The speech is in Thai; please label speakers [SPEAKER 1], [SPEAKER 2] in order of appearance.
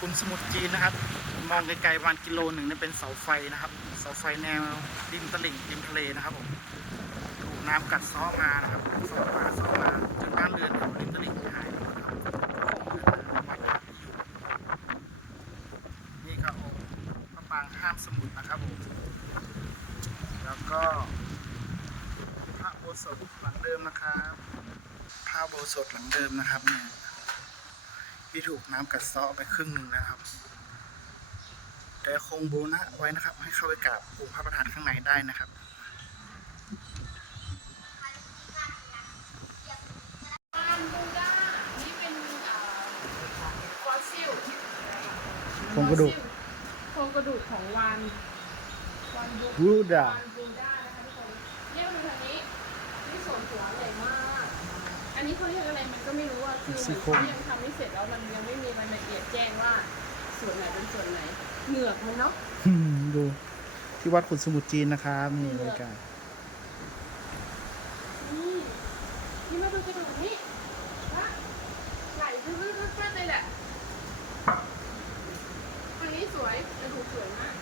[SPEAKER 1] คุณสมุทรจีนนะครับ มองไกลๆประมาณกิโลหนึ่งนี่เป็นเสาไฟนะครับ เสาไฟแนวริมตลิ่งริมทะเลนะครับผมถูกน้ำกัดซ้อมานะครับซ้อมาซ้อมาจนบ้านเรือนริมตลิ่งหายหมดนะครับคงเรืองค์พระปางห้ามสมุทรนะครับผมแล้วก็พระโบสถหลังเดิมนะครับพระโบสถหลังเดิมนะครับเนี่ย ที่ถูกน้ำกัดเซาะไปครึ่งหนึ่งนะครับ แต่คงบูรณะไว้นะครับ ให้เข้าไปกราบองค์พระประธานข้างในได้นะครับ
[SPEAKER 2] ปานบูดานี่เป็นฟอสซิลโครงกระดูกโครงกระดูกของวานวานบูบูดาวานบูดานะคะทุกคนเรียกมาทางนี้นี่ส่วนหัวใหญ่มาก อันนี้เขาเรียกอะไรมันก็ไม่รู้อะคือเหมือนเขายังทำไม่ เสร็จแล้วมันยังไม่มีรายละเอียดแจ้งว่าส่วนไหนเป็นส่วนไหนเหงือกเลยเนาะ
[SPEAKER 1] ดู ที่วัดขุนสมุทรจีนนะครับนี่บรรยากาศ
[SPEAKER 2] นี่มาดูกระดูกนี่ว่หลลึกๆๆเลยแหละอันนี้สวยกระดูกสวยมาก